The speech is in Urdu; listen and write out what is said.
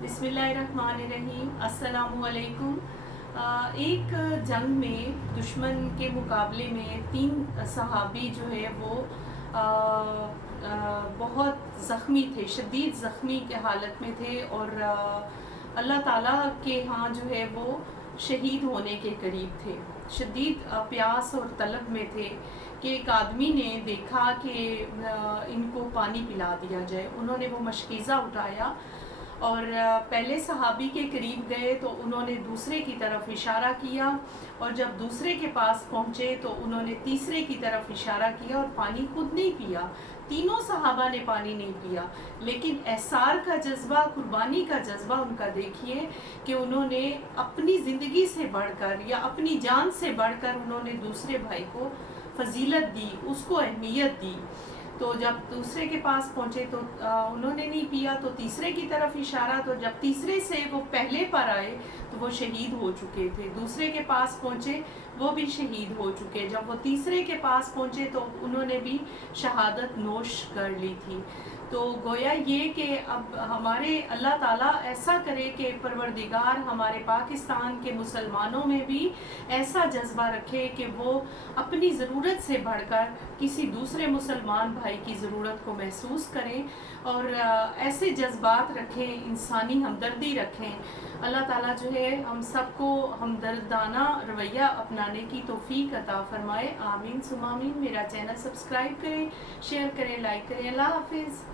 بسم اللہ الرحمن الرحیم، السلام علیکم۔ ایک جنگ میں دشمن کے مقابلے میں 3 صحابی جو ہے وہ بہت زخمی تھے، شدید زخمی کے حالت میں تھے، اور اللہ تعالیٰ کے ہاں جو ہے وہ شہید ہونے کے قریب تھے، شدید پیاس اور طلب میں تھے کہ ایک آدمی نے دیکھا کہ ان کو پانی پلا دیا جائے۔ انہوں نے وہ مشکیزہ اٹھایا اور پہلے صحابی کے قریب گئے تو انہوں نے دوسرے کی طرف اشارہ کیا، اور جب دوسرے کے پاس پہنچے تو انہوں نے تیسرے کی طرف اشارہ کیا اور پانی خود نہیں پیا۔ تینوں صحابہ نے پانی نہیں پیا، لیکن احسار کا جذبہ، قربانی کا جذبہ ان کا دیکھیے کہ انہوں نے اپنی زندگی سے بڑھ کر یا اپنی جان سے بڑھ کر انہوں نے دوسرے بھائی کو فضیلت دی، اس کو اہمیت دی۔ تو جب دوسرے کے پاس پہنچے تو انہوں نے نہیں پیا، تو تیسرے کی طرف اشارہ، تو جب تیسرے سے وہ پہلے پر آئے تو وہ شہید ہو چکے تھے۔ دوسرے کے پاس پہنچے، وہ بھی شہید ہو چکے۔ جب وہ تیسرے کے پاس پہنچے تو انہوں نے بھی شہادت نوش کر لی تھی۔ تو گویا یہ کہ اب ہمارے اللہ تعالیٰ ایسا کرے کہ پروردگار ہمارے پاکستان کے مسلمانوں میں بھی ایسا جذبہ رکھے کہ وہ اپنی ضرورت سے بڑھ کر کسی دوسرے مسلمان بھائی کی ضرورت کو محسوس کریں، اور ایسے جذبات رکھیں، انسانی ہمدردی رکھیں۔ اللہ تعالیٰ جو ہے ہم سب کو ہمدردانہ رویہ اپنانے کی توفیق عطا فرمائے، آمین ثم آمین۔ میرا چینل سبسکرائب کریں، شیئر کریں، لائک کریں۔ اللہ حافظ۔